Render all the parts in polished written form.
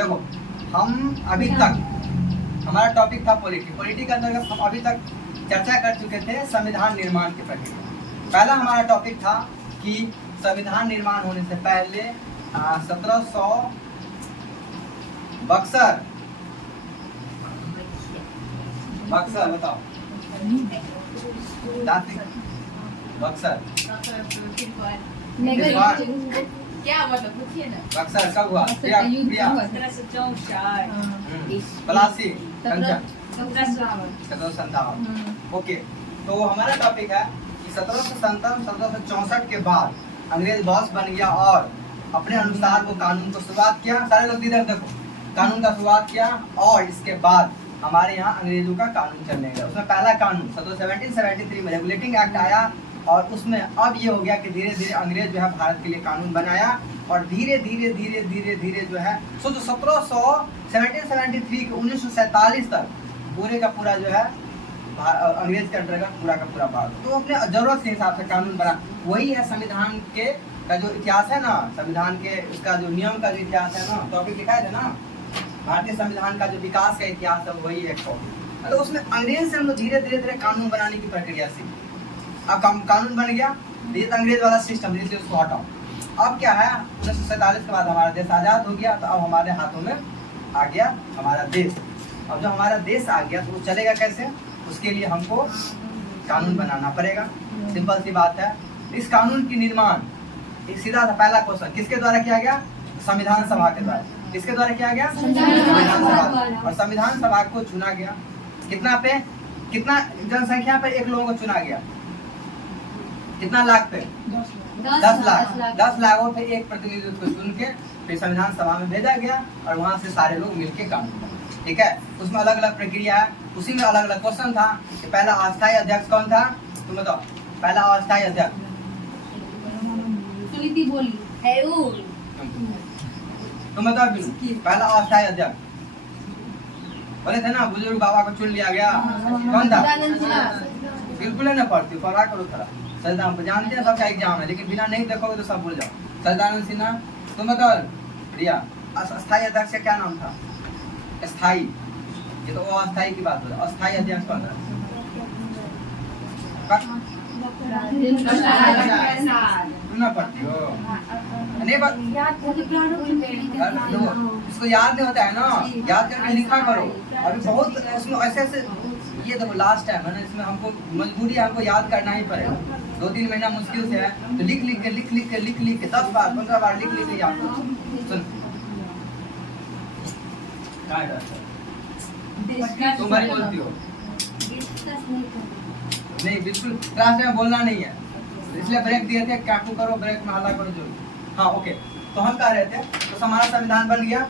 देखो हम अभी तक हमारा टॉपिक था पॉलिटी। पॉलिटी के अंतर्गत हम अभी तक चर्चा कर चुके थे संविधान निर्माण की प्रक्रिया। पहला हमारा टॉपिक था कि संविधान निर्माण होने से पहले 1700 बक्सर बताओ बक्सर क्या मतलब पूछिए ना। बक्सर कब हुआ? 1757। ओके, तो हमारा टॉपिक है कि 1764 के बाद अंग्रेज बॉस बन गया और अपने अनुसार वो कानून को शुरुआत किया। सारे लोग इधर देखो, कानून का शुरुआत किया और इसके बाद हमारे यहाँ अंग्रेजों का कानून चलने लगा। उसमें पहला कानून 1773 में रेगुलेटिंग एक्ट आया और उसमें अब ये हो गया कि धीरे धीरे अंग्रेज जो है भारत के लिए कानून बनाया और धीरे धीरे जो है 1773 के 1947 तक पूरे का पूरा जो है अंग्रेज के अंतर्गत पूरा का पूरा भारत तो अपने जरूरत के हिसाब से कानून बना। वही है संविधान के का जो इतिहास है ना, संविधान के उसका जो नियम का जो इतिहास है ना, टॉपिक लिखा है ना भारतीय संविधान का जो विकास का इतिहास है वही एक टॉपिक। तो उसमें अंग्रेज से हम लोग धीरे धीरे कानून बनाने की प्रक्रिया सीखी। अब कानून बन गया, ये अंग्रेज वाला सिस्टम जिससे उसको हटाओ। अब क्या है 1947 के बाद हमारा देश आज़ाद हो गया, तो अब हमारे हाथों में आ गया हमारा देश। अब जब हमारा देश आ गया तो वो चलेगा कैसे, उसके लिए हमको कानून बनाना पड़ेगा। सिंपल सी बात है। इस कानून की निर्माण सीधा सा पहला क्वेश्चन किसके द्वारा किया गया? संविधान सभा के द्वारा। किसके द्वारा किया गया? संविधान सभा। और संविधान सभा को चुना गया कितना जनसंख्या पे एक लोगों को चुना गया? कितना लाख पे? 10 लाखों पे एक प्रतिनिधि को चुन के फिर संविधान सभा में भेजा गया और वहाँ से सारे लोग मिलके कानून बना। ठीक है, उसमें अलग अलग प्रक्रिया है, उसी में अलग अलग क्वेश्चन था कि पहला अस्थायी अध्यक्ष कौन था? तुम बताओ, पहला अस्थायी अध्यक्ष तुम बताओ। पहला अस्थायी अध्यक्ष बोले थे ना, बुजुर्ग बाबा को चुन लिया गया। कौन था? बिल्कुल है ना, पढ़ती पढ़ा करो थोड़ा। सदानंद को जानते हैं, सबका एग्जाम है, लेकिन बिना नहीं देखोगे तो सब भूल जाओ। सदानंद सिन्हा। तुम बताओ प्रिया, अस्थायी अध्यक्ष का क्या नाम था? स्थायी, ये तो वो अस्थायी की बात हो। अस्थायी अध्यक्ष कौन था? सुनना पड़ती हो नहीं, इसको याद नहीं होता है ना, याद करके लिखा करो। अभी बहुत उसमें ऐसे ये देखो लास्ट टाइम है ना, इसमें हमको मजबूरी है, हमको याद करना ही पड़ेगा। 2-3 महीना मुश्किल से है, तो लिख लिख के 10 बार 15 बार लिख के याद करो। सुन तुम भाई बोलती हो नहीं, बिल्कुल क्लास में बोलना नहीं है, इसलिए ब्रेक दिए थे। काकू करो, ब्रेक में हल्ला करो जरूर। हाँ ओके, तो हम कह रहे थे तो हमारा संविधान बन गया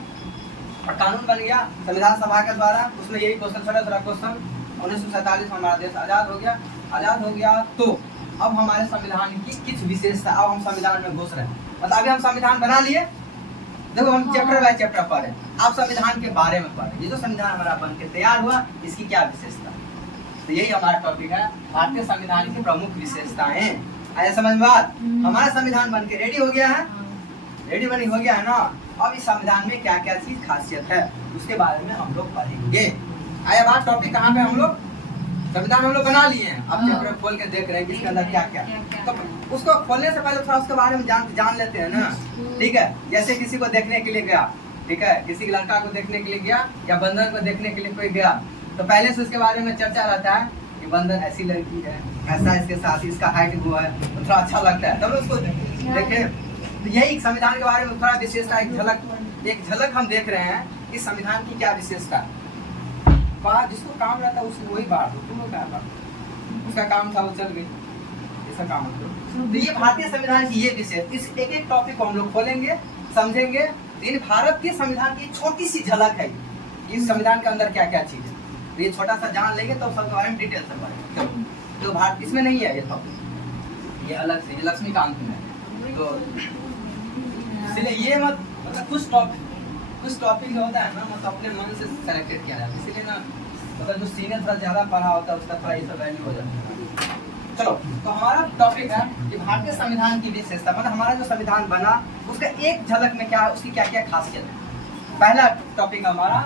और कानून बन गया संविधान सभा के द्वारा। उसमें यही क्वेश्चन, छोटा क्वेश्चन। 1947 में हमारा देश आज़ाद हो गया। तो अब हमारे संविधान की किस विशेषता, अब हम संविधान में घुस रहे हैं। मतलब अभी हम संविधान बना लिए, देखो हम चैप्टर बाय चैप्टर पढ़े, आप संविधान के बारे में पढ़े। ये जो संविधान हमारा बन के तैयार हुआ, इसकी क्या विशेषता। तो यही हमारा टॉपिक है, भारतीय संविधान की प्रमुख विशेषताएं। आया समझ में बात? हमारा संविधान बन के रेडी हो गया है, हो गया है ना। अब इस संविधान में क्या क्या चीज खासियत है उसके बारे में हम लोग पढ़ेंगे। आया बात? टॉपिक कहाँ पे हम लोग संविधान हम लोग बना लिए हैं, अब चैप्टर खोल के देख रहे हैं कि इसके अंदर क्या क्या। तो उसको खोलने से पहले थोड़ा उसके बारे में जान लेते हैं ना। ठीक है, जैसे किसी को देखने के लिए गया, ठीक है, किसी लड़का को देखने के लिए गया या बंधन को देखने के लिए कोई गया, तो पहले से उसके बारे में चर्चा रहता है कि बंधन ऐसी लड़की है, ऐसा इसके साथ, इसका हाइट हुआ है, तो थोड़ा अच्छा लगता है, तब उसको देखे। तो यही संविधान के बारे में थोड़ा विशेषता, एक झलक हम देख रहे हैं कि संविधान की क्या विशेषता है। जिसको काम रहता है उसको वही बात हो, तुम लोग क्या बात, उसका काम था वो चल गई, इसका काम हो। तो ये भारतीय संविधान की ये विशेष, इस एक टॉपिक को हम लोग खोलेंगे, समझेंगे। इन भारत के संविधान की छोटी सी झलक है, इस संविधान के अंदर क्या क्या चीज है, तो ये छोटा सा जान लेंगे तो सबके बारे में डिटेल से पढ़ेंगे। तो भारत इसमें नहीं है ये टॉपिक, ये अलग से, ये लक्ष्मीकांत में है। तो इसलिए ये मतलब कुछ टॉपिक जो होता है ना, मतलब अपने मन से सेलेक्टेड किया जाता है। इसलिए ना मतलब जो सीनियर थोड़ा ज्यादा पढ़ा होता है उसका थोड़ा ये सब वैल्यू हो जाता है। चलो, तो हमारा टॉपिक है कि भारतीय संविधान की विशेषता, मतलब हमारा जो संविधान बना उसका एक झलक में क्या है, उसकी क्या क्या खासियत है। पहला टॉपिक हमारा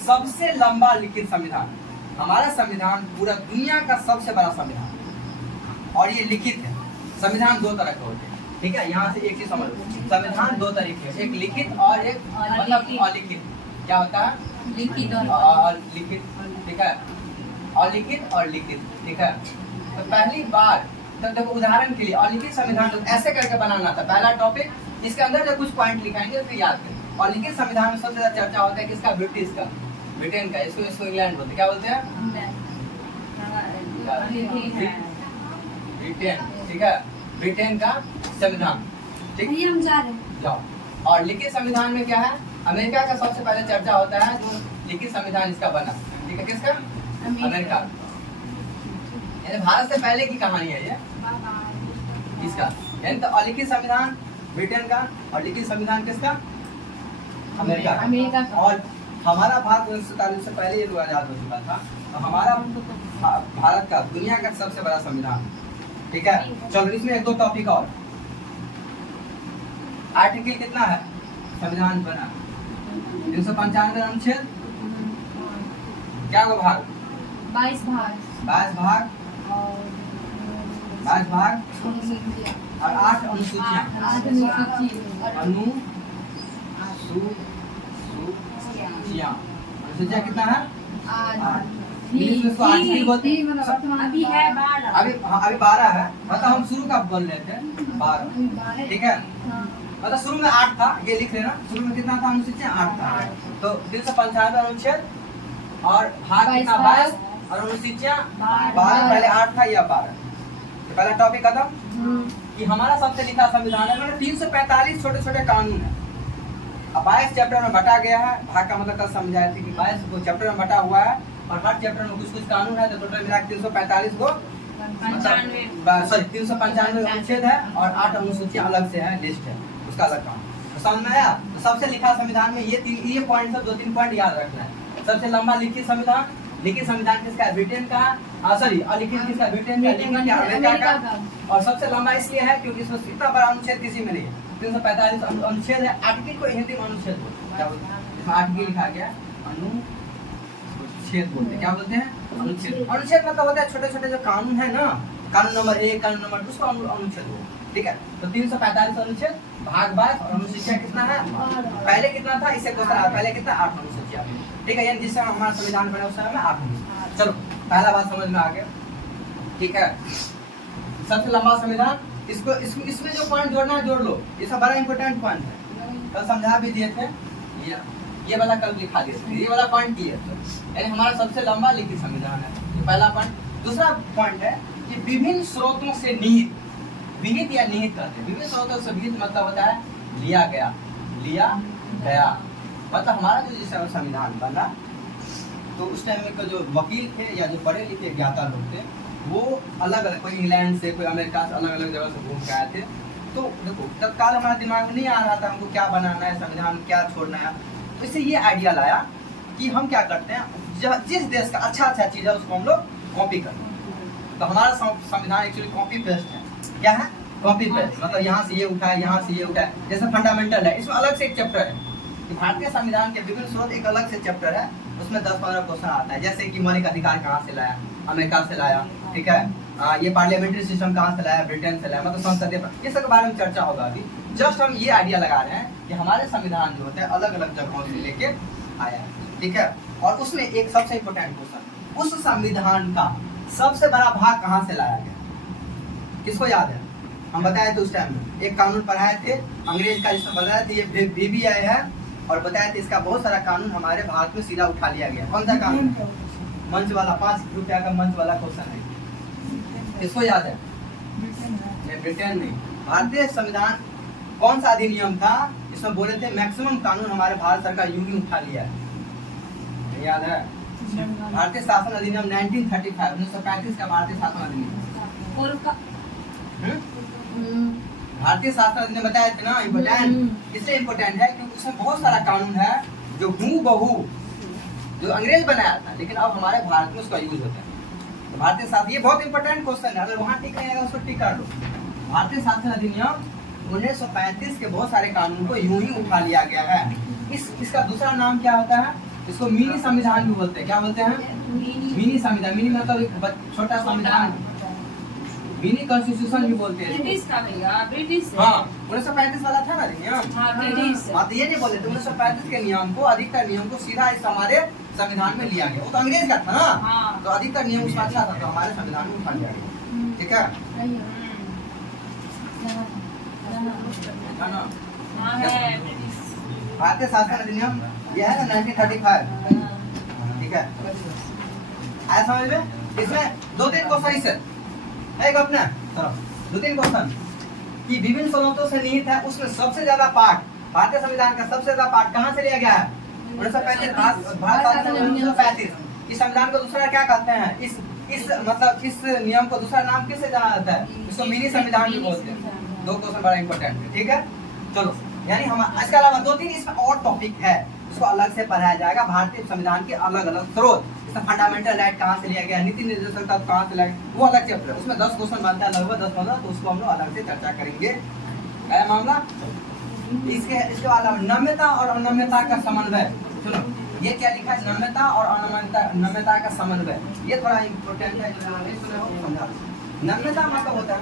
सबसे लंबा लिखित संविधान। हमारा संविधान पूरा दुनिया का सबसे बड़ा संविधान और ये लिखित है। संविधान दो तरह के होते हैं, ठीक है। यहाँ से एक चीज समझ लो, संविधान दो तरीके, एक लिखित और एक मतलब अलिखित। क्या होता है? लिखित और लिखित, ठीक है। अलिखित और लिखित, ठीक है। तो पहली बार तो देखो उदाहरण के लिए अलिखित संविधान तो ऐसे करके बनाना था। पहला टॉपिक, इसके अंदर जो कुछ पॉइंट लिखाएंगे उसको याद करें। और लिखित संविधान में सबसे ज्यादा चर्चा होता है किसका? ब्रिटिश का, ब्रिटेन का। इसको इंग्लैंड बोलते, क्या बोलते हैं? ब्रिटेन, ठीक है। ब्रिटेन का संविधान, ठीक। हम जा रहे हैं। जाओ। और लिखित संविधान में क्या है? अमेरिका का सबसे पहले चर्चा होता है जो लिखित संविधान इसका बना, ठीक है। किसका? अमेरिका। यानी भारत से पहले की कहानी है ये इसका। यानी तो अलिखित संविधान ब्रिटेन का और लिखित संविधान किसका? अमेरिका का। और हमारा भारत 1947 से पहले ये आजाद हो चुका था। तो हमारा भारत का दुनिया का सबसे बड़ा संविधान, ठीक है। चलो इसमें एक दो टॉपिक और। आर्टिकल कितना है संविधान बना? 395 अनुच्छेद, क्या को भाग? 22 भाग 22 भाग और 22 भाग अनुसूचियाँ और 8 अनुसूचियाँ। अनुसूचियाँ कितना है? 8। इंग्लिश में इसको आर्टिकल बोलते हैं। अभी है 12। अभी 12 है। मतलब हम शुरू का बोल रहे थे 12, ठीक है। मतलब शुरू में 8 था, ये लिख लेना। शुरू में कितना था अनुच्छेद? 8 था। तो 395 अनुच्छेद और भाग कितना? 22 और अनुसूचियाँ 12। पहले 8 था या 12। तो पहला टॉपिक खत्म कि हमारा सबसे लिखा संविधान है। मतलब 345 छोटे छोटे कानून है। अब 22 चैप्टर में बटा गया है। भाग का मतलब कल समझाए थे कि 22 चैप्टर में बटा हुआ है और हर चैप्टर में कुछ कुछ कानून है। तो टोटल मिला 345 को 395 अनुच्छेद है और 8 अनुसूचियाँ अलग से है, लिस्ट है उसका अलग काम। तो समझ में आया? तो सबसे लिखा संविधान में ये पॉइंट सब 2-3 पॉइंट याद रखना है। सबसे लंबा लिखित संविधान, लिखित संविधान किसका है? ब्रिटेन का। सॉरी, अलिखित किसका? ब्रिटेन का। लिखित क्या? अमेरिका का। और सबसे लंबा इसलिए है क्योंकि इसमें इतना बड़ा अनुच्छेद किसी में नहीं है। 345 अनुच्छेद है। आर्टिकल को हिंदी में अनुच्छेद बोलते हैं। क्या बोलते हैं? आर्टिकल लिखा गया अनुच्छेद बोलते हैं। क्या बोलते हैं? अनुच्छेद। अनुच्छेद मतलब होता है छोटे छोटे जो कानून है ना, कानून नंबर 1, कानून नंबर 2, उसको अनुच्छेद बोलते हैं, ठीक है। तो 345 अनुच्छेद, भाग 22 और अनुसूचियाँ कितना है? पहले कितना था? इससे क्वेश्चन आया, पहले कितना? 8 अनुसूचियाँ, ठीक है। यानी जिस समय हमारा संविधान बना उस समय में 8 अनुसूचियाँ। चलो पहला बात समझ में आ गया, ठीक है। सबसे लंबा संविधान, इसमें जो पॉइंट जोड़ना है जोड़ लो। ये सब बड़ा इंपॉर्टेंट पॉइंट है, कल समझा भी दिए थे। ये वाला कल लिखा दिए थे, ये वाला पॉइंट क्लियर है। यानी हमारा सबसे लंबा लिखित संविधान है, ये पहला पॉइंट। दूसरा पॉइंट है कि विभिन्न स्रोतों से निहित, विहित या निहित कहते हैं। विभिन्न स्रोतों से विहित मतलब होता है लिया गया, लिया गया। मतलब हमारा जो संविधान बना तो उस टाइम में जो वकील थे या जो पढ़े लिखे ज्ञाता लोग थे वो अलग अलग, कोई इंग्लैंड से, कोई अमेरिका से, अलग अलग जगह से घूम के आए थे। तो देखो तत्काल हमारे दिमाग में नहीं आ रहा था हमको क्या बनाना है संविधान, क्या छोड़ना है। तो इससे ये आइडिया लाया कि हम क्या करते हैं, जिस देश का अच्छा चीज़ है उसको हम लोग कॉपी करते हैं। तो हमारा संविधान एक्चुअली कॉपी पेस्ट है। क्या है? Copy paste. मतलब यहाँ से ये उठाए, यहाँ से ये उठाए। जैसे फंडामेंटल है, इसमें अलग से एक चैप्टर है कि भारतीय संविधान के विभिन्न स्रोत, एक अलग से चैप्टर है, उसमें 10-15 क्वेश्चन आता है। जैसे कि मौलिक अधिकार कहाँ से लाया? अमेरिका से लाया, ठीक है। ये पार्लियामेंट्री सिस्टम कहाँ से लाया? ब्रिटेन से लाया। मतलब संसदीय, ये सब के बारे में चर्चा होगा अभी। जस्ट हम ये आइडिया लगा रहे हैं कि हमारे संविधान जो होते हैं अलग अलग जगहों से लेके आया है, ठीक है। और उसमें एक सबसे इम्पोर्टेंट क्वेश्चन, उस संविधान का सबसे बड़ा भाग कहाँ से लाया गया? किसको याद है? हम बताए थे उस टाइम में एक कानून पढ़ाए थे अंग्रेज का, जिसमें बताया था ये BBI है, और बताया था इसका बहुत सारा कानून हमारे भारत में सीधा उठा लिया गया। कौन सा कानून? मंच वाला, 5 रुपया का मंच वाला क्वेश्चन है। किसको याद है? ब्रिटेन नहीं। भारतीय संविधान कौन सा अधिनियम था इसमें बोले थे मैक्सिमम कानून हमारे भारत सरकार यूं ही उठा लिया है? याद है? भारतीय शासन अधिनियम 1935, 1935 का भारतीय शासन अधिनियम। भारतीय शासन अधिनियम बताए थे ना, इम्पोर्टेंट। इसलिए इम्पोर्टेंट है क्योंकि उसमें बहुत सारा कानून है जो हूबहू जो अंग्रेज बनाया था, लेकिन अब हमारे भारत में उसका यूज होता है। तो भारतीय शासन, ये बहुत इंपॉर्टेंट क्वेश्चन है, अगर वहाँ टिक रहेगा उसको टिक कर लो। भारतीय शासन अधिनियम 1935 के बहुत सारे कानून को यूं ही उठा लिया गया है। इसका दूसरा नाम क्या होता है? इसको मिनी संविधान भी बोलते हैं। क्या बोलते हैं? मिनी संविधान। मिनी मतलब एक छोटा संविधान, मिनी कॉन्स्टिट्यूशन भी बोलते हैं। ब्रिटिश का भैया, ब्रिटिश है। हाँ, 1935 वाला था ना नियम। हाँ, ब्रिटिश है। हाँ, तो ये नहीं बोले थे 1935 के नियम को, अधिकतर नियम को सीधा इस हमारे संविधान में लिया गया। वो तो अंग्रेज का था ना, हाँ। तो अधिकतर नियम उसका अच्छा था, तो हमारे संविधान में उठा लिया गया। ठीक है ना? हाँ है ब्रिटिश। भारतीय शासन अधिनियम ये है ना 1935। ठीक है, आया समझ में? इसमें 2-3 क्वेश्चन इससे है एक अपने तरफ 2-3 क्वेश्चन कि विभिन्न स्रोतों से निहित है, उसमें सबसे ज्यादा पार्ट भारतीय संविधान का सबसे ज्यादा पार्ट कहाँ से लिया गया है? 1935। इस संविधान को दूसरा क्या कहते हैं? इस मतलब इस नियम को दूसरा नाम किससे जाना जाता है? इसको मिनी संविधान भी बोलते हैं। 2 क्वेश्चन बड़ा इंपॉर्टेंट है। ठीक है, चलो, यानी हम इसके अलावा 2-3 इसमें और टॉपिक है, उसको अलग से पढ़ाया जाएगा। भारतीय संविधान के अलग अलग स्रोत, फंडामेंटल राइट कहाँ से लिया गया, नीति निर्देशक तत्व कहाँ से लिया गया, वो अलग चैप्टर है। उसमें 10 क्वेश्चन बनता है, लगभग 10-15, तो उसको हम लोग अलग से चर्चा करेंगे। क्या मामला? इसके अलावा नम्यता और अनम्यता का समन्वय। सुनो, ये क्या लिखा है? नम्यता और अनम्यता का समन्वय। ये थोड़ा इम्पोर्टेंट है, जो नहीं सुने हो समझा। नम्यता मतलब होता है,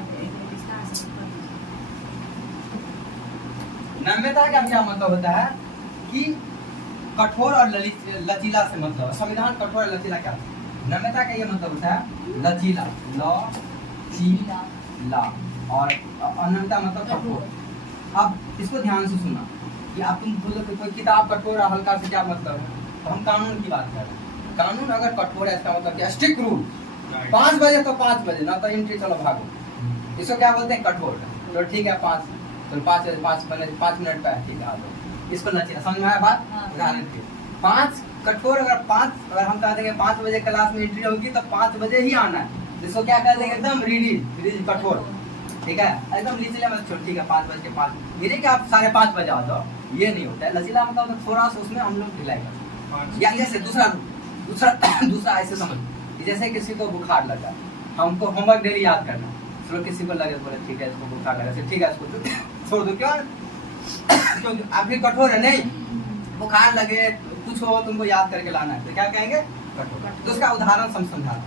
नम्यता का क्या मतलब होता है कि कठोर और लचीला से मतलब है। संविधान कठोर और लचीला क्या है? नम्यता का ये मतलब होता है लचीला, लचीला, और अनम्यता मतलब कठोर। अब इसको ध्यान से सुना कि आप तुम बोलो कि कोई किताब कठोर और हल्का से क्या मतलब है, तो हम कानून की बात कर रहे हैं। कानून अगर कठोर है, इसका मतलब क्या? स्ट्रिक्ट रूल, 5 बजे तो 5 बजे, ना तो एंट्री, चलो भागो। इसको क्या बोलते हैं? कठोर। तो ठीक है, 5 मिनट पे, ठीक है, आ जाओ। इसको लचीला। समझ में आया बात? उदाहरण के 5 कठोर, अगर हम कह देंगे 5 बजे क्लास में एंट्री होगी तो 5 बजे ही आना है। इसको क्या कह देंगे? एकदम रिलीज कठोर। ठीक है, एकदम लचीला मतलब ठीक है 5:05, ये नहीं कि आप 5:30 बजे आ जाओ, ये नहीं होता है। लचीला मतलब थोड़ा सा उसमें हम लोग ढिलाएगा। या जैसे दूसरा ऐसे समझ, जैसे किसी को बुखार लगा, हमको होमवर्क डेली याद करना। चलो किसी को लगे, बोले ठीक है इसको बुखार लगा, ठीक है इसको छोड़ दो। क्यों? क्योंकि आप भी कठोर है। नहीं, बुखार लगे, कुछ हो, तुमको याद करके लाना है, तो क्या कहेंगे? कठोर। तो उसका उदाहरण समझा।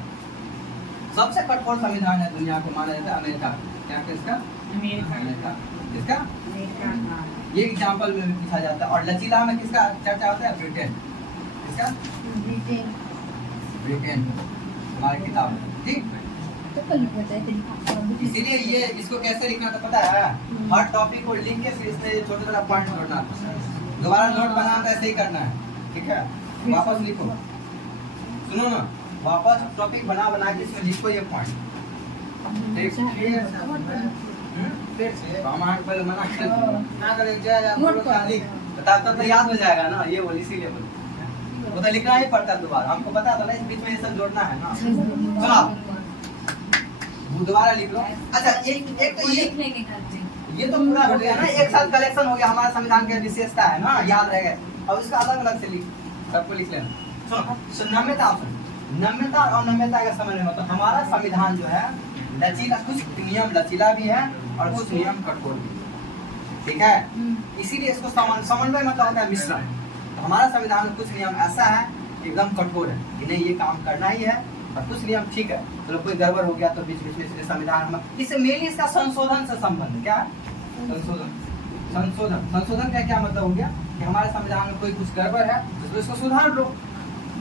सबसे कठोर संविधान है दुनिया को माना जाता है अमेरिका। क्या किसका? अमेरिका। किसका? ये एग्जाम्पल में भी पूछा जाता है। और लचीला में किसका चर्चा होता है? ब्रिटेन। किसका? ब्रिटेन। हमारी किताब में, ठीक। इसीलिए ये इसको कैसे लिखना था पता है? हर टॉपिक को लिख के फिर इसमें छोटे छोटे पॉइंट जोड़ना, दोबारा नोट बनाना, ऐसे ही करना है। ठीक है, वापस लिखो, सुनो ना, वापस टॉपिक बना के इसमें लिखो ये पॉइंट। पहले मना कर तो याद हो जाएगा ना, ये बोल, इसीलिए बोल, वो तो लिखना ही पड़ता है दोबारा। हमको पता था ना, इस बीच में ये सब जोड़ना है ना। सुना, दोबारा लिख लो। अच्छा, एक तो ये तो पूरा हो गया ना, एक साथ कलेक्शन हो गया, हमारा संविधान की विशेषता है ना, याद रहेगा। अब इसका अलग अलग से सबको लिख लेना। सुनो, नम्यता और अनम्यता का समन्वय मतलब हमारा संविधान जो है लचीला, कुछ नियम लचीला भी है और कुछ नियम कठोर भी। ठीक है, इसीलिए इसको समन्वय मतलब होता है मिश्रण। हमारा संविधान में कुछ नियम ऐसा है एकदम कठोर है कि नहीं, ये काम करना ही है, और कुछ नियम ठीक है, चलो कोई गड़बड़ हो गया तो बीच में संविधान हम इससे मेनली इसका संशोधन से संबंध। क्या है? संशोधन का क्या मतलब हो गया कि हमारे संविधान में कोई कुछ गड़बड़ है तो इसको सुधार लो,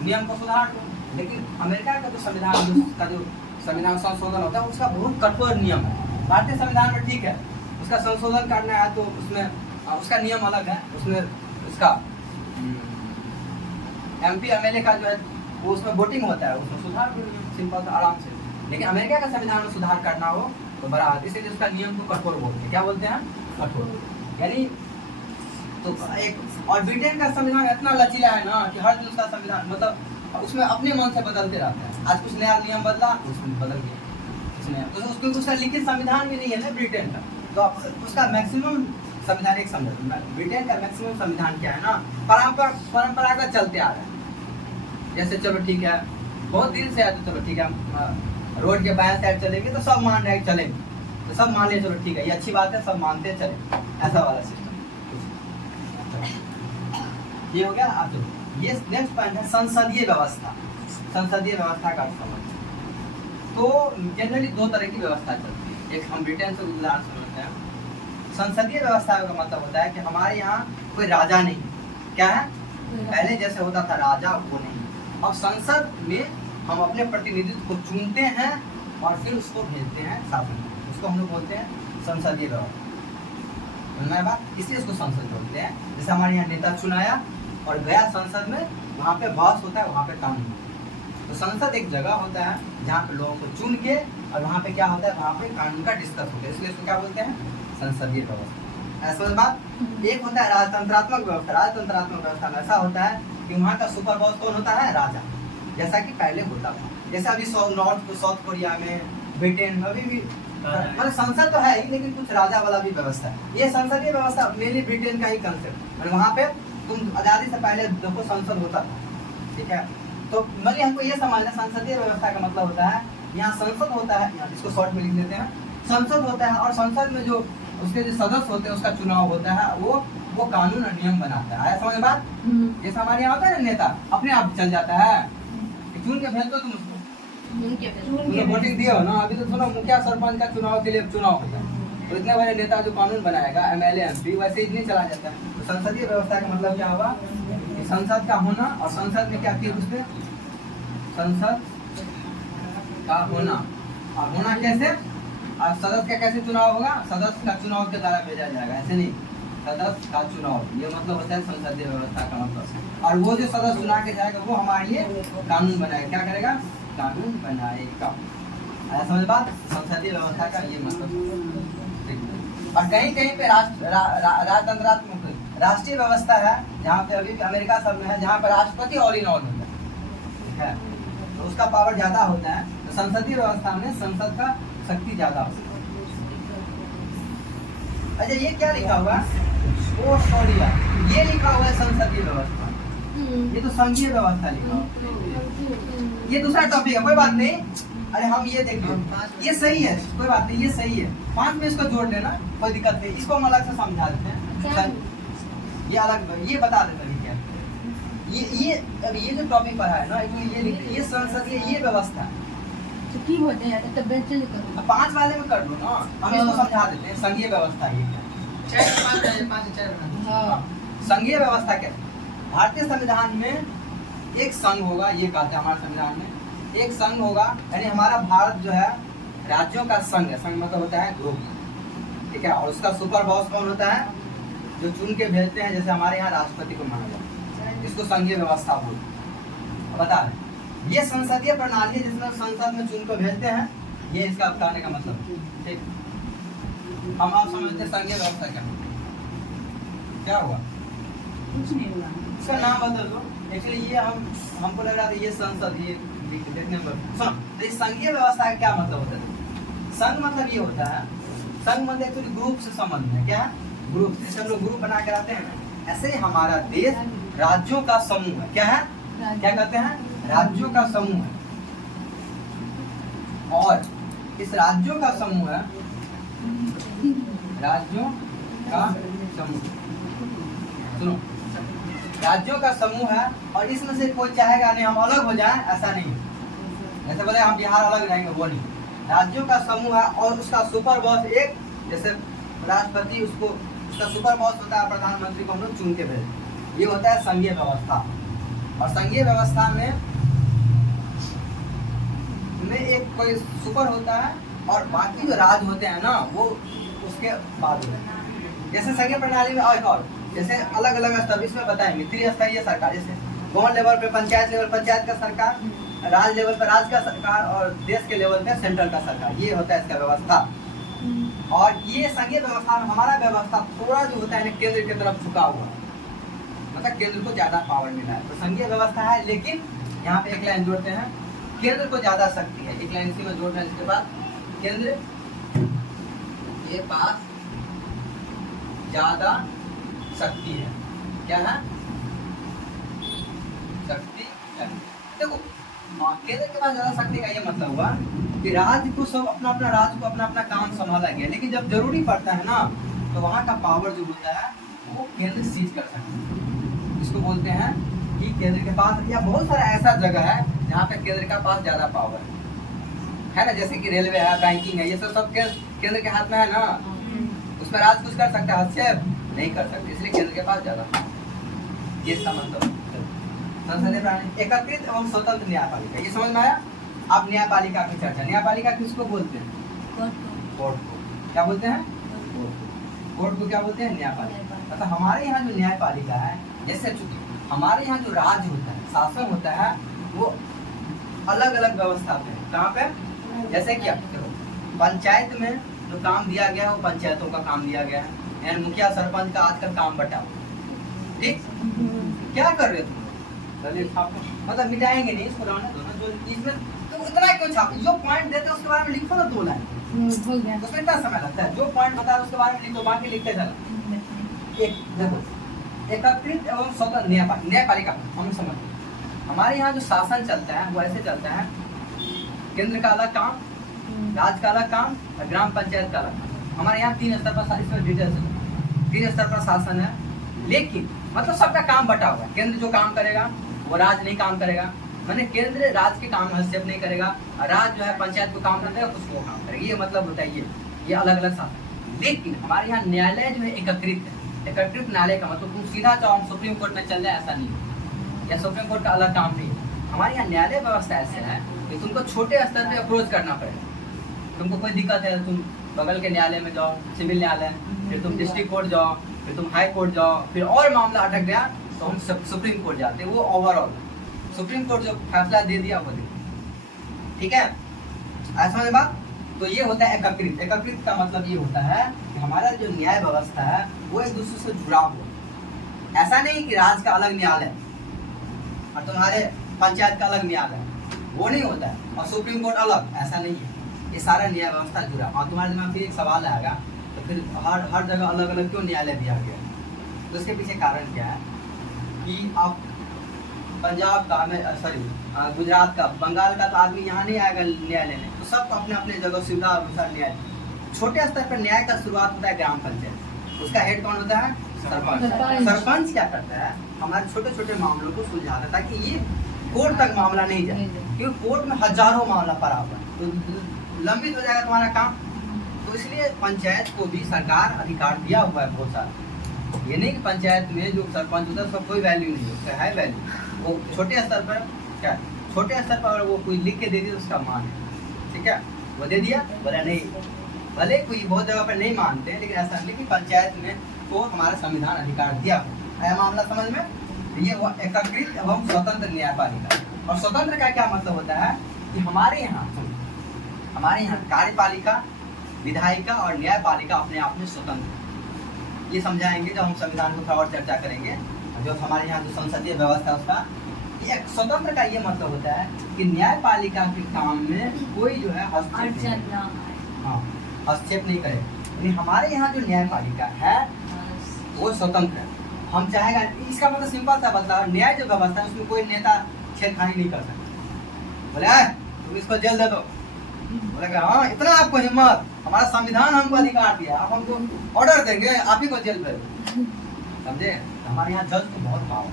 नियम को सुधार लो। लेकिन अमेरिका का जो संविधान संशोधन होता है उसका बहुत कठोर नियम है। भारतीय संविधान में ठीक है, उसका संशोधन करना है तो उसमें उसका नियम अलग है। उसमें उसका MP MLA का जो है वो उसमें वोटिंग होता है, उसमें सुधार सिंपल आराम से। लेकिन अमेरिका का संविधान में सुधार करना हो तो बड़ा, इसलिए उसका नियम को कठोर बोलते हैं। क्या बोलते हैं? कठोर। यानी तो एक, और ब्रिटेन का संविधान इतना लचीला है ना कि हर दिन उसका संविधान मतलब उसमें अपने मन से बदलते रहते हैं। आज कुछ नया नियम बदला, उसमें बदल गया कुछ नया, तो उसको उसका लिखित संविधान भी नहीं है ना ब्रिटेन का। तो उसका मैक्सिमम संविधान एक समझ, ब्रिटेन का मैक्सिमम संविधान क्या है ना, परंपरागत चलते आ रहा है। जैसे चलो ठीक है, बहुत दिन से है तो चलो ठीक है, रोड के बाएं साइड चलेंगे तो सब मान रहे चलेंगे, तो सब मान लिया, चलो ठीक है, ये अच्छी बात है, सब मानते चले, ऐसा वाला सिस्टम। ये हो गया। अब तो ये नेक्स्ट पॉइंट है संसदीय व्यवस्था। संसदीय व्यवस्था का अर्थ समझ। तो जनरली दो तरह की व्यवस्था चलती है, एक हम ब्रिटेन से उदाहरण समझते हैं। संसदीय व्यवस्था का मतलब होता है कि हमारे यहाँ कोई राजा नहीं, क्या है, पहले जैसे होता था राजा वो नहीं। अब संसद में हम अपने प्रतिनिधित्व को चुनते हैं और फिर उसको भेजते हैं शासन, उसको हम लोग बोलते हैं संसदीय व्यवस्था। बात इसलिए इसको संसद बोलते हैं। जैसे हमारे यहाँ नेता चुनाया और गया संसद में, वहाँ पे बॉस होता है, वहाँ पे कानून। तो संसद एक जगह होता है जहाँ पे लोगों को चुन के, और वहाँ पे क्या होता है, वहाँ पे कानून का डिस्कस होता है, इसलिए इसको क्या बोलते हैं, संसदीय व्यवस्था। ऐसा बात। एक होता है राजतंत्रात्मक व्यवस्था। राजतंत्रात्मक व्यवस्था में ऐसा होता है कि वहाँ का सुपर बॉस कौन होता है, राजा, जैसा कि पहले होता था। जैसे अभी साउथ कोरिया में, ब्रिटेन, अभी भी मतलब संसद तो है ही, लेकिन कुछ राजा वाला भी व्यवस्था है। ये संसदीय व्यवस्था मेनली ब्रिटेन का ही कंसेप्ट। वहाँ पे तुम आजादी से पहले देखो संसद होता था, ठीक है। तो मतलब हमको ये समझना संसदीय व्यवस्था का मतलब होता है यहाँ संसद होता है, यहाँ इसको शॉर्ट में लिख देते हैं, संसद होता है और संसद में जो उसके जो सदस्य होते हैं उसका चुनाव होता है, वो कानून और नियम बनाता है। आया समझ बात। जैसे हमारे यहाँ होता है ना, नेता अपने आप चल जाता है, चुन के भेज दो तुम उसको, वोटिंग दिए हो ना। अभी तो सुनो मुखिया सरपंच का चुनाव के लिए चुनाव होता है, तो इतने बड़े नेता जो कानून बनाएगा, एमएलए एमपी, वैसे ही नहीं चला जाता है। तो संसदीय व्यवस्था का मतलब क्या होगा, संसद का होना, और संसद में क्या किया उसने, संसद का होना। और होना कैसे, और सदस्य का कैसे चुनाव होगा, सदस्य का चुनाव के द्वारा भेजा जाएगा, ऐसे नहीं, सदस्य का चुनाव, ये मतलब होता है संसदीय व्यवस्था का मतलब। और वो जो सदस्य चुना के जाएगा वो हमारे लिए कानून बनाएगा, क्या करेगा, कानून बनाएगा। ऐसा समझ बात। संसदीय व्यवस्था का ये मतलब। और कहीं कहीं पे राजतंत्रात्मक राष्ट्रीय व्यवस्था है, जहाँ पे अभी अमेरिका सब में है, जहाँ पर राष्ट्रपति ऑल इन ऑल होता है, ठीक है, तो उसका पावर ज्यादा होता है। तो संसदीय व्यवस्था में संसद का शक्ति ज्यादा होता है। अच्छा ये क्या लिखा हुआ, ओ सॉरी यार, ये लिखा हुआ है संसदीय व्यवस्था, ये तो संघीय व्यवस्था लिखा हुआ, ये दूसरा टॉपिक है, कोई बात नहीं। अरे हम ये देख लो, ये सही है, कोई बात नहीं, ये सही है, 5 में इसको जोड़ लेना, कोई दिक्कत नहीं। इसको हम अलग से समझा देते हैं, ये अलग, ये बता देते हैं क्या, ये अब ये जो टॉपिक पर है ना, ये संसदीय ये व्यवस्था तो की होते हैं, तो बेंच करो, 5 वाले में कर लो ना, हम इसको समझा देते हैं। संघीय व्यवस्था ये क्या, 4 संघीय व्यवस्था क्या, भारतीय संविधान में एक संघ होगा, ये कहते हैं हमारे संविधान में एक संघ होगा, यानी हमारा भारत जो है राज्यों का संघ है। संघ मतलब होता है ग्रुप, ठीक है। और उसका सुपर बॉस कौन होता है, जो चुन के भेजते हैं, जैसे हमारे यहाँ राष्ट्रपति को माना जाता है, इसको संघीय व्यवस्था बोलते। बता रहे ये संसदीय प्रणाली है जिसमें संसद में चुन को भेजते हैं, ये इसका बताने का मतलब, ठीक। हम आप समझते हैं संघीय व्यवस्था क्या हुआ, कुछ नहीं हुआ, इसका नाम बदल दो। एक्चुअली ये हमको लग रहा था ये संसद, ये देखने में सुनो। तो इस संघीय व्यवस्था का क्या मतलब होता है, संघ मतलब ये होता है, संघ मतलब एक्चुअली ग्रुप से संबंध है, क्या ग्रुप, जैसे हम लोग ग्रुप बना के आते हैं, ऐसे ही हमारा देश राज्यों का समूह है, क्या है, क्या कहते हैं, राज्यों का समूह है। और इस राज्यों का समूह है, राज्यों का समूह, सुनो, राज्यों का समूह है, और इसमें से कोई चाहेगा नहीं हम अलग हो जाएं, ऐसा नहीं। जैसे बोले हम बिहार अलग रहेंगे, वो नहीं। राज्यों का समूह है और उसका सुपर बॉस एक, जैसे राष्ट्रपति, उसको उसका सुपर बॉस होता है, प्रधानमंत्री को हम लोग चुन के भेजते, ये होता है संघीय व्यवस्था। और संघीय व्यवस्था में एक कोई सुपर होता है और बाकी जो राज होते हैं ना, वो उसके बाद होते हैं। जैसे संघीय प्रणाली में और जैसे अलग अलग स्तर, इसमें बताएंगे त्रिस्तरीय सरकार, जैसे गवर्नमेंट लेवल पे पंचायत लेवल पंचायत का सरकार, राज्य लेवल पर राज्य का सरकार, और देश के लेवल पे सेंट्रल का सरकार, ये होता है इसका व्यवस्था। और ये संघीय व्यवस्था में हमारा व्यवस्था थोड़ा जो होता है ना केंद्र की तरफ झुका हुआ, मतलब केंद्र को ज्यादा पावर मिला है। तो संघीय व्यवस्था है, लेकिन यहाँ पे एक लाइन जोड़ते हैं, केंद्र को ज्यादा शक्ति है, एक लाइन इसी में जोड़ना है। इसके बाद केंद्र के पास ज्यादा शक्ति है, क्या है, शक्ति है। देखो केंद्र के पास ज्यादा शक्ति का ये मतलब हुआ कि राज्य को सब अपना अपना राज्य को अपना अपना काम संभाला गया, लेकिन जब जरूरी पड़ता है ना, तो वहाँ का पावर जो होता है वो केंद्र सीज कर सकता है। किसको बोलते हैं कि केंद्र के पास, या बहुत सारा ऐसा जगह है जहाँ पे केंद्र का पास ज्यादा पावर है ना, जैसे कि रेलवे है, बैंकिंग है, ये सब केंद्र के हाथ में है ना। उसमें राज्य कुछ कर सकता है, हस्तक्षेप नहीं कर सकते, इसलिए केंद्र के पास ज्यादा पावर। ये इसका मतलब संसदीय प्रणाली। एकत्रित एवं स्वतंत्र न्यायपालिका, ये समझ में आया। अब न्यायपालिका की चर्चा। न्यायपालिका किसको बोलते हैं? कोर्ट को। क्या बोलते हैं? कोर्ट को क्या बोलते हैं? न्यायपालिका। मतलब हमारे यहाँ जो न्यायपालिका है, जैसे चूंकि हमारे यहाँ जो राज्य होता है, शासन होता है, वो अलग अलग व्यवस्था पे है। कहाँ पे? जैसे कि पंचायत में जो काम दिया गया है वो पंचायतों का काम दिया गया है, यानी मुखिया सरपंच का आजकल काम बटा। ठीक, क्या कर रहे तुम? मतलब मिटाएंगे नहीं इसको, रहने दो ना। जो इसमें तो इतना क्यों छाप, जो पॉइंट देते हैं उसके बारे में लिखो ना 2 लाइन, हो गया। उसमें इतना समय लगता है। जो पॉइंट बता रहे उसके बारे में लिखो, बाकी लिखते चलो। एक देखो, एकत्रित एवं स्वतंत्र न्यायपालिका हम समझते हैं। हमारे यहाँ जो शासन चलता है वो ऐसे चलता है, केंद्र का अलग काम, राज्य का अलग काम और ग्राम पंचायत का अलग काम। हमारे यहाँ 3 स्तर पर, इसमें डिटेल्स 3 स्तर पर शासन है, लेकिन मतलब सबका काम बटा हुआ है। केंद्र जो काम करेगा वो राज्य नहीं काम करेगा, मैंने केंद्र राज्य के काम में हस्तक्षेप नहीं करेगा, राज्य जो है पंचायत को काम देगा उसको वो काम करेगा। ये मतलब होता है ये अलग अलग शासन। लेकिन हमारे यहाँ न्यायालय जो है एकत्रित है। एकत्रित न्यायालय का मतलब तुम सीधा चाहो सुप्रीम कोर्ट में चल जाए, ऐसा नहीं है, या सुप्रीम कोर्ट का अलग काम नहीं है। हमारे यहाँ न्यायालय व्यवस्था ऐसे है कि तुमको छोटे स्तर पे अप्रोच करना पड़ेगा। तुमको कोई दिक्कत है, तुम बगल के न्यायालय में जाओ, सिविल न्यायालय, फिर तुम डिस्ट्रिक्ट कोर्ट जाओ, फिर तुम हाई कोर्ट जाओ, फिर और मामला अटक गया तो हम सुप्रीम कोर्ट जाते हैं। वो ओवरऑल सुप्रीम कोर्ट जो फैसला दे दिया वो दे, ठीक है, ऐसा बात। तो ये होता है एकत्रित। एकत्रित का मतलब ये होता है कि हमारा जो न्याय व्यवस्था है वो एक दूसरे से जुड़ा हुआ। ऐसा नहीं कि राज्य का अलग न्यायालय और तुम्हारे पंचायत का अलग न्यायालय, वो नहीं होता है, और सुप्रीम कोर्ट अलग, ऐसा नहीं है। ये सारा न्याय व्यवस्था जुड़ा। और तुम्हारे दिमाग में फिर एक सवाल आएगा, तो फिर हर जगह अलग अलग क्यों न्यायालय दिया गया? तो इसके पीछे कारण क्या है कि आप पंजाब का, गुजरात का, बंगाल का तो आदमी यहाँ नहीं आएगा न्यायालय में, तो सब अपने अपने जगह सुविधा अनुसार न्याय। छोटे स्तर पर न्याय का शुरुआत होता है ग्राम पंचायत। उसका हेड कौन होता है? सरपंच। सरपंच क्या करता है? हमारे छोटे छोटे मामलों को सुलझाता है, ताकि ये कोर्ट तक मामला नहीं जाए, क्योंकि कोर्ट में हजारों मामला पड़ा हुआ है, तो लंबित हो जाएगा तुम्हारा काम। तो इसलिए पंचायत को भी सरकार अधिकार दिया हुआ है बहुत सारा। ये नहीं कि पंचायत में जो सरपंच होता है उसका कोई वैल्यू नहीं है, उसका है वैल्यू। वो छोटे स्तर पर क्या, छोटे स्तर पर वो कोई लिख के दे दिया उसका मान है, ठीक है, वो दे दिया, बोला नहीं। भले कोई बहुत जगह पर नहीं मानते, लेकिन ऐसा नहीं कि पंचायत में को हमारा संविधान अधिकार दिया है। मामला समझ में? ये वो एकत्रित एवं स्वतंत्र न्यायपालिका। और स्वतंत्र का क्या मतलब होता है कि हमारे यहाँ कार्यपालिका, विधायिका और न्यायपालिका अपने आप में स्वतंत्र। ये समझाएंगे जब हम संविधान को थोड़ा और चर्चा करेंगे। जो हमारे यहाँ जो संसदीय व्यवस्था है उसका ये स्वतंत्र का ये मतलब होता है कि न्यायपालिका के काम में कोई जो है हस्तक्षेप नहीं करे। यानी हमारे यहाँ जो न्यायपालिका है वो स्वतंत्र है। हम चाहेगा, इसका मतलब सिंपल सा बता, न्याय जो व्यवस्था है उसमें कोई नेता छेड़खानी नहीं कर सकता। बोले तुम इसको जेल दे दो, बोले हाँ इतना आपको हिम्मत, हमारा संविधान हमको अधिकार दिया, आप हमको ऑर्डर देंगे, आप ही को जेल भेजो। समझे? हमारे यहाँ जज को बहुत पावर,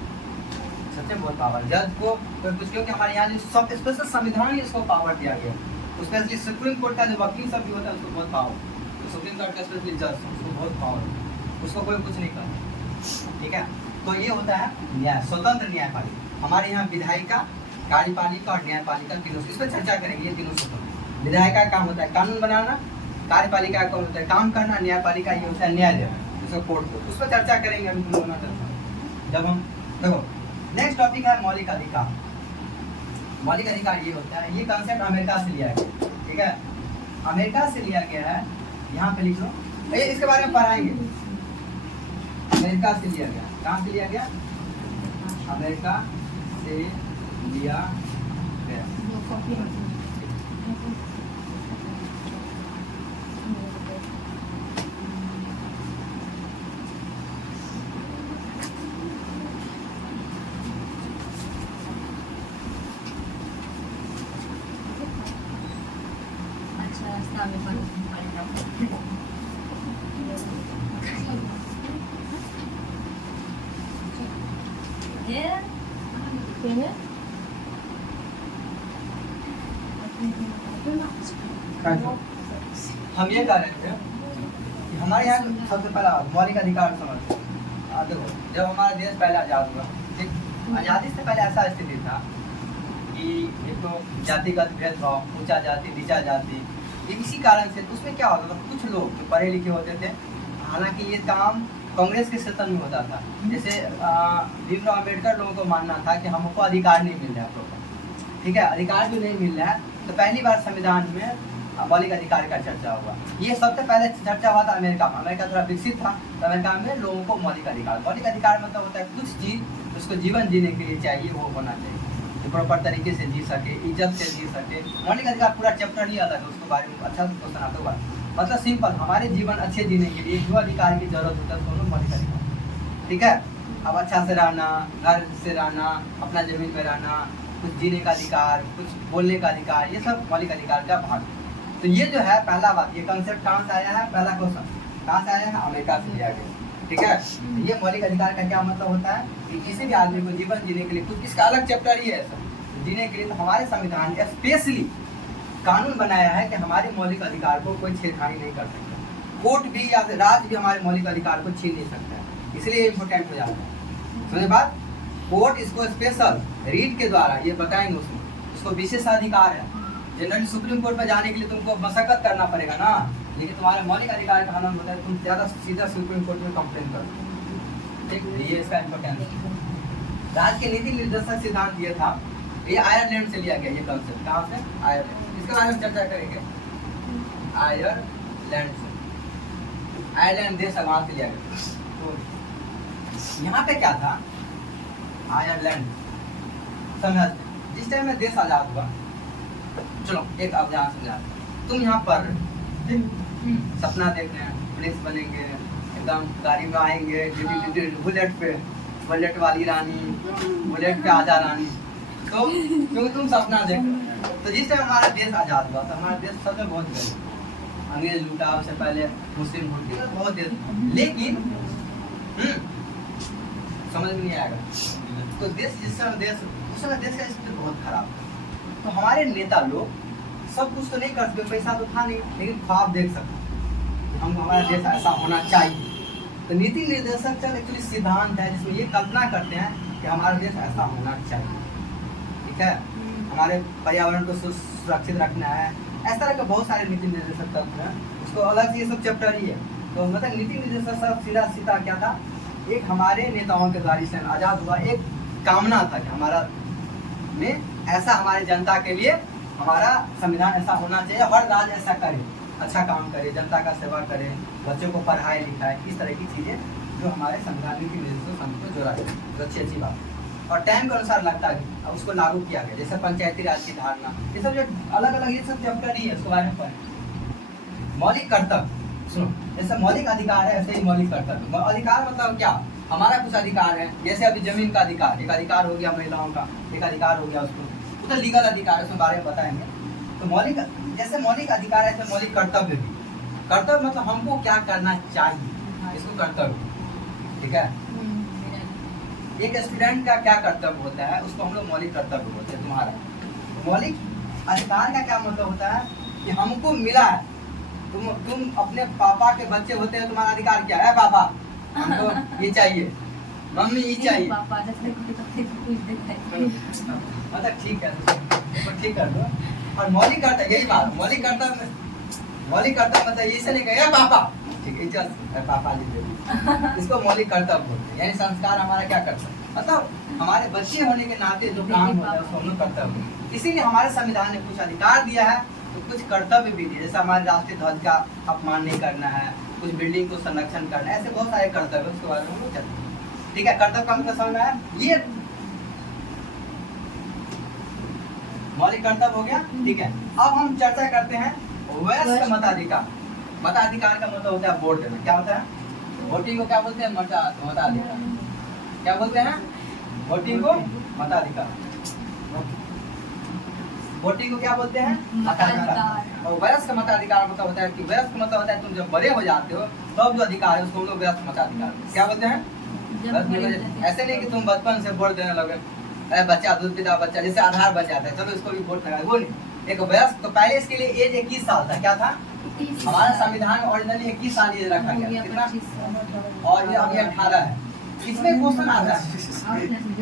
सच्चे बहुत पावर। जज को कुछ, क्योंकि हमारे यहाँ जो सब स्पेशल संविधान ही इसको पावर दिया गया। स्पेशली सुप्रीम कोर्ट का जो वकील सब भी होता है उसको बहुत पावर, तो सुप्रीम कोर्ट का स्पेशली जज उसको बहुत पावर, उसको कोई कुछ नहीं करता, ठीक है। तो ये होता है न्याय, स्वतंत्र न्यायपालिका। हमारे यहाँ विधायिका, कार्यपालिका और न्यायपालिका तीनों, इस पर चर्चा करेंगे। ये तीनों स्वतंत्र। विधायिका का काम होता है कानून बनाना, कार्यपालिका का होता है काम करना, न्यायपालिका ये होता है न्याय देना कोर्ट को। उस पर चर्चा करेंगे अभी तुम लोग जब हम देखो। नेक्स्ट टॉपिक है मौलिक अधिकार। मौलिक अधिकार ये होता है, ये कंसेप्ट अमेरिका से लिया गया, ठीक है, अमेरिका से लिया गया है। यहाँ पे लिख लो, इसके बारे में पढ़ाएंगे। अमेरिका से लिया गया, कहाँ से लिया गया? अमेरिका से लिया गया। करते हैं हम ये कह रहे थे कि हमारे यहाँ सबसे पहला मौलिक अधिकार समझ देखो, जब हमारा देश पहले आज़ाद हुआ, ठीक, आज़ादी से पहले ऐसा स्थिति था कि एक तो जातिगत भेदभाव, ऊंचा जाति नीचा जाति, इसी कारण से उसमें क्या होता था, कुछ लोग जो पढ़े लिखे होते थे, हालांकि ये काम कांग्रेस के सत्ता में होता था। जैसे भीमराव अम्बेडकर लोगों को मानना था कि हमको अधिकार नहीं मिल रहा है प्रॉपर, ठीक है, अधिकार भी नहीं मिल रहा है, तो पहली बार संविधान में मौलिक अधिकार का चर्चा हुआ। ये सबसे पहले चर्चा हुआ था अमेरिका में। अमेरिका थोड़ा विकसित था, तो अमेरिका में लोगों को मौलिक अधिकार मतलब होता है कुछ चीज़ उसको जीवन जीने के लिए चाहिए, वो होना चाहिए जो प्रॉपर तरीके से जी सके, इज्जत से जी सके। मौलिक अधिकार पूरा चैप्टर ही अलग है, उसके बारे में अच्छा क्वेश्चन आता होगा। मतलब सिंपल, हमारे जीवन अच्छे जीने के लिए जो अधिकार की जरूरत होता है उसको मौलिक अधिकार, ठीक है। अब अच्छा से रहना, घर से रहना, अपना जमीन में रहना, कुछ जीने का अधिकार, कुछ बोलने का अधिकार, ये सब मौलिक अधिकार का भाग है। तो ये जो है पहला बात, ये कंसेप्ट कहाँ से आया है, पहला क्वेश्चन कहाँ से आया है, अमेरिका से लिया गया, ठीक है। तो ये मौलिक अधिकार का क्या मतलब होता है कि किसी भी आदमी को जीवन जीने के लिए, कुछ इसका अलग चैप्टर ही है सर, जीने के लिए तो हमारे संविधान ने स्पेशली कानून बनाया है कि हमारे मौलिक अधिकार को कोई छेड़खानी नहीं कर सकता। कोर्ट भी या राज्य भी हमारे मौलिक अधिकार को छीन नहीं सकता है, इसलिए इम्पोर्टेंट हो जाता है। समझे बात, कोर्ट इसको स्पेशल रीड के द्वारा ये बताएंगे, उसमें उसको विशेषाधिकार है। जनरली सुप्रीम कोर्ट में जाने के लिए तुमको मशक्कत करना पड़ेगा ना, लेकिन तुम्हारे मौलिक अधिकार का कानून होता है, तुम ज़्यादा सीधा सुप्रीम कोर्ट में कंप्लेन करो, ठीक। ये इसका इम्पोर्टेंस। राज्य के नीति निर्देशक सिद्धांत ये था, ये आयरलैंड से लिया गया ये कंसेप्ट। कहाँ से? आयरलैंड। इसके बारे में चर्चा करेंगे। आयरलैंड से, आयरलैंड देश वहाँ से लिया गया। तो यहाँ पे क्या था, आयरलैंड समझ, जिस टाइम में देश आज़ाद हुआ, चलो एक अब यहाँ समझा, तुम यहाँ पर सपना देख रहे हैं, पुलिस बनेंगे, एकदम गाड़ी में आएंगे, बुलेट पे, बुलेट वाली रानी, बुलेट पे आजा रानी, तो क्योंकि तुम सपना देख रहे हो। तो जिस टाइम हमारा देश आज़ाद हुआ, तो हमारा देश सबसे बहुत गरीब, अंग्रेज लूटा, उससे पहले मुस्लिम वोट दिया, बहुत देश, लेकिन समझ में नहीं आएगा। तो देश जिस समय देश, उस समय देश का स्थिति बहुत खराब था। तो हमारे नेता लोग सब कुछ तो नहीं कर सकते, पैसा तो था नहीं, लेकिन ख्वाब देख सकते, हम हमारा देश ऐसा होना चाहिए। तो नीति निर्देशक चल एक्चुअली सिद्धांत है जिसमें ये कल्पना करते हैं कि हमारा देश ऐसा होना चाहिए, ठीक है, हमारे पर्यावरण को सुरक्षित रखना है, इस तरह के बहुत सारे नीति निर्देशक तत्व हैं, उसको अलग से ये सब चैप्टर ही है। तो मतलब नीति निर्देशक सब सीधा सीधा क्या था, एक हमारे नेताओं के द्वारा से आज़ाद हुआ एक कामना था कि हमारा में ऐसा, हमारे जनता के लिए हमारा संविधान ऐसा होना चाहिए, हर राज्य ऐसा करे, अच्छा काम करे, जनता का सेवा करे, बच्चों को पढ़ाए लिखाए, इस तरह की चीज़ें जो हमारे संविधान की निर्देशों को जोड़ा गया, तो अच्छी बात। और टाइम के अनुसार लगता है अब उसको लागू किया गया, जैसे पंचायती राज की धारणा, ये सब जो अलग अलग ये सब चैप्टर ही है, उसके बारे में पढ़ें। मौलिक कर्तव्य सुनो, जैसे मौलिक अधिकार है ऐसे ही मौलिक कर्तव्य। अधिकार मतलब क्या, हमारा कुछ अधिकार है, जैसे अभी जमीन का अधिकार, एक अधिकार हो गया महिलाओं का, एक अधिकार हो गया उसको, तो लीगल अधिकार है, उसके बारे में बताएंगे। तो मौलिक, जैसे मौलिक अधिकार है ऐसे मौलिक कर्तव्य भी। कर्तव्य मतलब हमको क्या करना चाहिए, इसको कर्तव्य, ठीक है। एक स्टूडेंट का क्या कर्तव्य होता है, उसको हम लोग मौलिक कर्तव्य बोलते हैं। तुम्हारा मौलिक अधिकार का क्या मतलब होता है कि हमको मिला है, तुम अपने पापा के बच्चे होते हैं, तुम्हारा अधिकार क्या है, पापा हमको ये चाहिए, मम्मी ये चाहिए, मतलब ठीक है, तो ठीक कर दो। और मौलिक कर्तव्य यही बात, मौलिक कर्तव्य मतलब ये से नहीं कहेगा पापा, ठीक है, चल पापा लिख दे, इसको मौलिक कर्तव्य बोलते हैं। यानी संस्कार हमारा क्या कर्तव्य, मतलब हमारे बच्चे होने के नाते जो काम होता है उसको हम लोग कर्तव्य। इसीलिए हमारे संविधान ने कुछ अधिकार दिया है तो कुछ कर्तव्य भी दिए, जैसे हमारे राष्ट्रीय ध्वज का अपमान नहीं करना है, कुछ बिल्डिंग को संरक्षण करना है, ऐसे बहुत सारे कर्तव्य उसके बारे में हम लोग चलते हैं, ठीक है। कर्तव्य का मतलब समझ में आया, ये मौलिक कर्तव्य हो गया, ठीक है। अब हम चर्चा करते हैं वयस्क मताधिकार। मताधिकार का मतलब होता है वोट देना, क्या होता है, वोटिंग को क्या बोलते हैं, मताधिकार, क्या बोलते हैं, वोटिंग को मताधिकार, वोटिंग को क्या बोलते हैं, मताधिकार। और वयस्क मताधिकार मतलब होता है कि वयस्क मतलब होता है तुम जब बड़े हो जाते हो तब जो अधिकार है उसको हम लोग वयस्क मताधिकार क्या बोलते हैं। ऐसे नहीं कि तुम बचपन से वोट देने लगे, अरे बच्चा दूध पीता बच्चा, जैसे आधार बच जाता है, चलो इसको भी वोट लगा, वो नहीं। एक वयस्क, तो पहले इसके लिए एज 21 साल था, क्या था हमारे संविधान में ओरिजिनली 21 साल एज रखा गया, कितना, और ये अभी 18 है। इसमें क्वेश्चन आता है,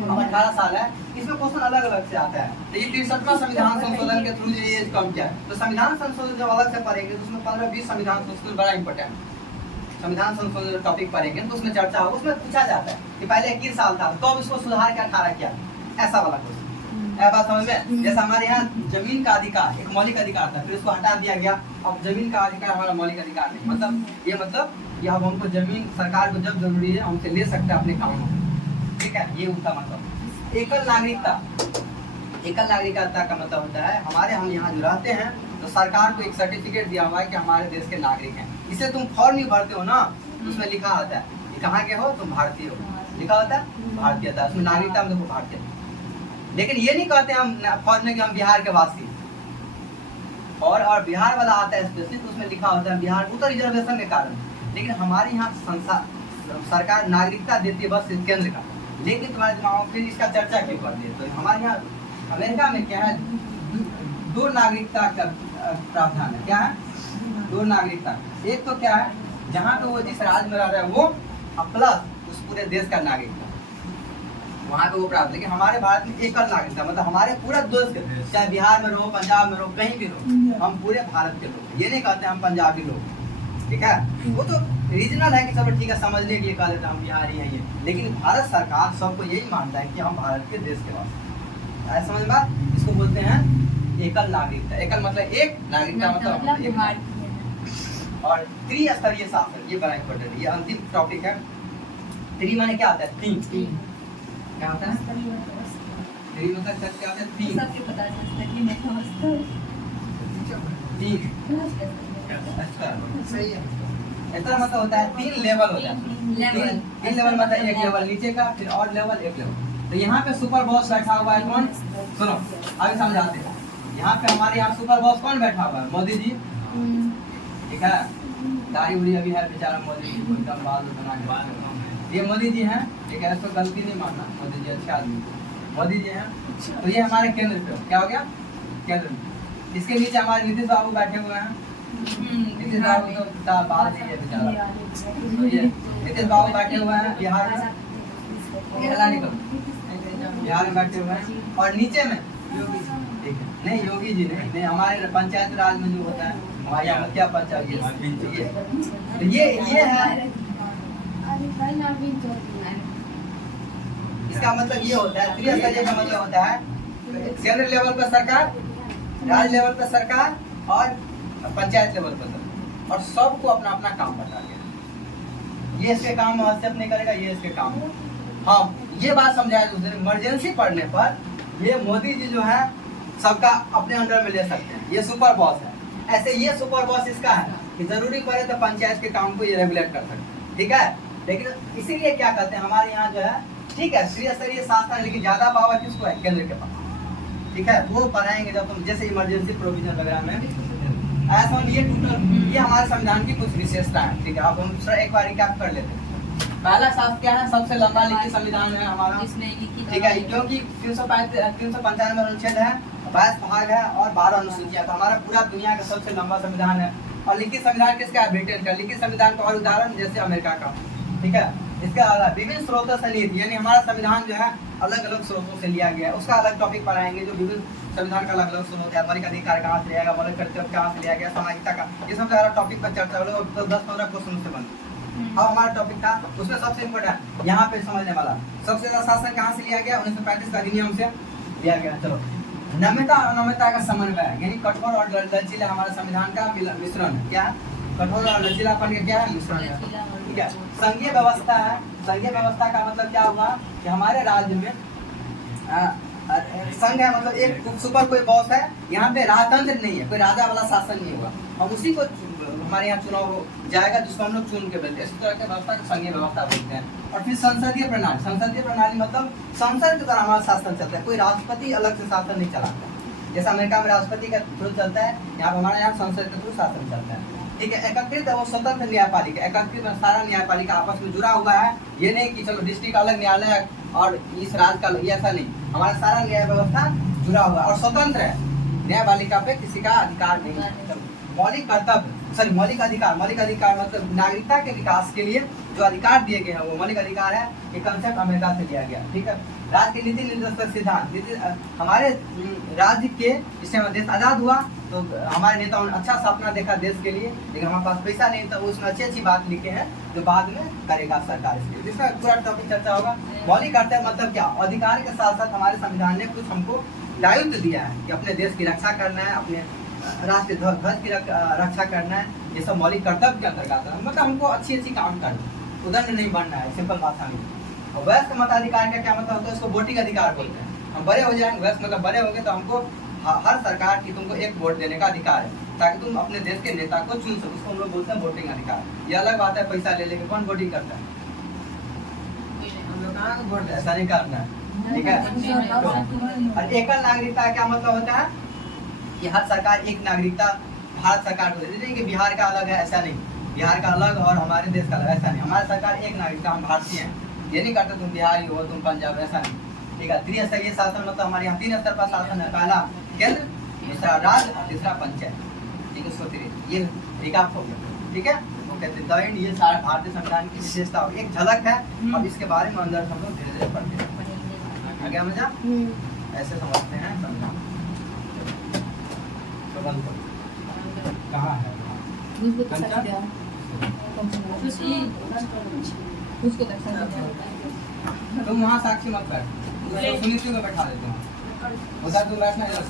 अब 18 साल है, इसमें क्वेश्चन अलग अलग से आता है। तो ये 63वां संविधान संशोधन के थ्रू ये एज कम किया है। तो संविधान संशोधन जब अलग से पढ़ेंगे तो उसमें 15-20 संविधान संशोधन बड़ा इंपॉर्टेंट, संविधान संशोधन टॉपिक पढ़ेंगे तो उसमें चर्चा होगा, उसमें पूछा जाता है कि पहले 21 साल था तो अब इसको सुधार के 18 किया, ऐसा वाला क्वेश्चन। ऐसा बात समझ में, जैसे हमारे यहाँ जमीन का अधिकार एक मौलिक अधिकार था, फिर उसको हटा दिया गया, अब जमीन का अधिकार हमारा मौलिक अधिकार नहीं, मतलब ये अब हमको जमीन सरकार को जब जरूरी है हमसे ले सकते हैं अपने कामों में, ठीक है, ये उनका मतलब। एकल नागरिकता, एकल नागरिकता का मतलब होता है हमारे, हम यहाँ जो रहते हैं तो सरकार को एक सर्टिफिकेट दिया हुआ है कि हमारे देश के नागरिक हैं। इसे तुम फॉर्म नहीं भरते हो ना, उसमें लिखा होता है कि कहाँ के हो, तुम भारतीय हो, लिखा होता है भारतीयता, उसमें नागरिकता में देखो भारतीय। लेकिन ये नहीं कहते हम फौज में कि हम बिहार के वासी, और बिहार वाला आता है स्पेशली, तो उसमें लिखा होता है बिहार को, तो रिजर्वेशन के कारण। लेकिन हमारे यहाँ सरकार नागरिकता देती है बस केंद्र का, लेकिन तुम्हारे दिमाग में फिर इसका चर्चा क्यों कर दिए। तो हमारे यहाँ अमेरिका में क्या है, दो नागरिकता का प्रावधान है, क्या है, दो नागरिकता। एक तो क्या है, जहाँ पे वो जिस राज्य में रह रहा है वो, प्लस उस पूरे देश का नागरिक, वहाँ पे वो प्राप्त। लेकिन हमारे भारत में एकल नागरिकता, मतलब हमारे पूरा देश के, चाहे बिहार में रहो, पंजाब में रहो, कहीं भी रहो, हम पूरे भारत के लोग, ये नहीं कहते हम पंजाबी लोग, ठीक है, वो तो रीजनल है कि चलो ठीक है समझने के लिए कह देते हम बिहारी हैं ये, लेकिन भारत सरकार सबको यही मानता है कि हम भारत के देश के वासी, ऐसा समझ बात, इसको बोलते हैं एकल नागरिकता। एकल मतलब एक, नागरिकता मतलब एक। और त्रिस्तरीय शासन, ये बड़ा इंपॉर्टेंट है, ये अंतिम टॉपिक है। त्रि माने क्या होता है, तीन, क्या होता है, त्रि मतलब क्या होता है, तीन, सबके पता चलता है कि मैं समझता हूँ। तीन, अच्छा सही है। इसका मतलब होता है 3 लेवल होता है, तीन लेवल मतलब एक लेवल नीचे का, फिर और लेवल, एक लेवल। तो यहाँ पे सुपर बॉस बैठा हुआ है कौन, सुनो अभी समझाते हैं। यहाँ पे हमारे यहाँ सुपर बॉस कौन बैठा हुआ है, मोदी जी, ठीक है, दाढ़ी उड़ी अभी है बेचारा मोदी जी, एकदम बाल बना के, ये मोदी जी हैं, ठीक है, इसको गलती नहीं मानना, मोदी जी अच्छे आदमी, मोदी जी हैं। तो ये हमारे केंद्र पे क्या हो गया, केंद्र में। इसके नीचे हमारे नीतीश बाबू बैठे हुए हैं, नीतीश बाबू तो बाल नहीं है बेचारा, तो ये नीतीश बाबू बैठे हुए हैं बिहार में, बिहार में बैठे हुए हैं। और नीचे में योगी जी, ठीक है, नहीं योगी जी नहीं, हमारे पंचायत राज में जो होता है हमारे यहाँ क्या पंचायत, ये है। इसका मतलब ये होता है, त्रिस्तरीय का मतलब होता है केंद्र लेवल पर सरकार, राज्य लेवल पर सरकार और पंचायत लेवल पर सरकार, और सबको अपना अपना काम बता दिया। ये इसके काम में हस्तक्षेप नहीं करेगा, ये इसके काम में। हाँ ये बात समझाया दूसरे, इमरजेंसी पड़ने पर ये मोदी जी जो है सबका अपने अंडर में ले सकते हैं, ये सुपर बॉस है। ऐसे ये सुपर बॉस इसका है कि जरूरी पड़े तो पंचायत के काम को ये रेगुलेट कर सकते हैं, ठीक है। लेकिन इसीलिए क्या कहते हैं हमारे यहाँ जो है, ठीक है, त्रिस्तरीय शासन, लेकिन ज्यादा पावर किसको है, केंद्र के पास, ठीक है। वो पढ़ाएंगे जब तुम जैसे इमरजेंसी प्रोविजन वगैरह में। ऐसा ये टोटल, ये हमारे संविधान की कुछ विशेषता है, ठीक है। अब हम एक बार रिकैप कर लेते हैं। पहला शासन क्या है, सबसे लंबा लिखित संविधान है हमारा, ठीक है, क्योंकि 395 अनुच्छेद है, 22 भाग है और 12 अनुसूचियां, तो हमारा पूरा दुनिया का सबसे लंबा संविधान है। और लिखित संविधान किसका है, ब्रिटेन का। लिखित संविधान का और उदाहरण जैसे अमेरिका का, ठीक है। इसका अलग विभिन्न स्रोतों से नीति, यानी हमारा संविधान जो है अलग अलग स्रोतों से लिया गया है, उसका अलग टॉपिक पढ़ाएंगे। जो विभिन्न संविधान का अलग अलग स्रोत है, मौलिक अधिकार कहाँ से लिया गया, मौलिक कर्तव्य कहाँ से लिया गया, सामाजिकता का, ये सब सारा टॉपिक पर चर्चा हो, तो 10-15 क्वेश्चन से बने। अब हमारा टॉपिक था उसमें सबसे इम्पोर्टेंट यहाँ पे समझने वाला, सबसे ज्यादा शासन कहाँ से लिया गया, 1935 का अधिनियम से लिया गया। चलो, नम्यता और अनम्यता का समन्वय, यानी कठोर और लचीला हमारा संविधान का मिश्रण है। क्या कठोर और लचीलापन का क्या है, मिश्रण है, ठीक है। संघीय व्यवस्था है, संघीय व्यवस्था का मतलब क्या हुआ कि हमारे राज्य में संघ है, मतलब एक सुपर कोई बॉस है, यहाँ पे राजतंत्र नहीं है, कोई राजा वाला शासन नहीं हुआ, हम उसी को हमारे यहाँ चुनाव जाएगा जिसको हम लोग चुन के बोलते हैं, इस तरह की व्यवस्था को संघीय व्यवस्था बोलते हैं। और फिर संसदीय प्रणाली, संसदीय प्रणाली मतलब संसद के द्वारा हमारा शासन चलता है, कोई राष्ट्रपति अलग से शासन नहीं चलाता। जैसा अमेरिका में राष्ट्रपति का थ्रू चलता है, यहाँ हमारे यहाँ संसद के थ्रू शासन चलता है, ठीक है। एकत्रित वो स्वतंत्र न्यायपालिका, एकत्रित सारा न्यायपालिका आपस में जुड़ा हुआ है, ये नहीं कि चलो डिस्ट्रिक्ट अलग न्यायालय और इस राज्य का ये ऐसा नहीं, हमारा सारा न्याय व्यवस्था जुड़ा हुआ और स्वतंत्र है। न्यायपालिका पे किसी का अधिकार नहीं है। मौलिक कर्तव्य सॉरी मौलिक अधिकार मतलब नागरिकता के विकास के लिए जो अधिकार दिए गए हैं वो मौलिक अधिकार है। ये कंसेप्ट अमेरिका से लिया गया, ठीक है। राज्य के नीति निर्देशक सिद्धांत, हमारे राज्य के जिस समय देश आज़ाद हुआ तो हमारे नेताओं ने अच्छा सपना देखा देश के लिए, लेकिन हमारे पास पैसा नहीं था, उसमें अच्छी अच्छी बात लिखे हैं जो बाद में करेगा सरकार इसके लिए। इसमें पूरा टॉपिक चर्चा होगा। मौलिक कर्तव्य मतलब क्या, अधिकार के साथ साथ हमारे संविधान ने कुछ हमको दायित्व दिया है कि अपने देश की रक्षा करना है, अपने राष्ट्रीय ध्वज की रक्षा करना है, ये सब मौलिक कर्तव्य के अंतर्गत है। मतलब हमको अच्छी अच्छी काम करना, उदंड नहीं बनना है, सिंपल बात है। और वयस्क मताधिकार का क्या मतलब होता है, उसको वोटिंग अधिकार बोलते हैं। हम बड़े हो जाएंगे, वयस्क मतलब बड़े होंगे तो हमको हर सरकार की तुमको एक वोट देने का अधिकार है ताकि तुम अपने देश के नेता को चुन सको, उसको हम लोग बोलते हैं वोटिंग अधिकार। ये अलग बात है पैसा ले लेके कौन वोटिंग करता है, हम लोग कहाँ वोट ऐसा नहीं करना है, ठीक है। और एकल नागरिकता का क्या मतलब होता है कि हर सरकार एक नागरिकता भारत सरकार को देती है कि बिहार का अलग है, ऐसा नहीं, बिहार का अलग और हमारे देश का अलग, ऐसा नहीं। हमारी सरकार एक नागरिकता, हम भारतीय हैं, ये नहीं करते तुम बिहारी हो तुम पंजाब, ऐसा नहीं, ठीक है। त्रिस्तरीय शासन मतलब हमारे यहाँ 3 स्तर पर शासन है, पहला केंद्र, दूसरा राज्य और तीसरा पंचायत, ठीक है। उसको ये रिकाप हो गया, ठीक है। ओके, ये सारे भारतीय संविधान की विशेषता होगी, एक झलक है। अब इसके बारे में अंदर हम लोग धीरे धीरे पढ़ते हैं, आ गया मजा, ऐसे समझते हैं संविधान। कहाँ है तुम वहाँ साक्षी मत बैठ, सुनीति को बैठा देते हैं, उधर तुम बैठना इधर।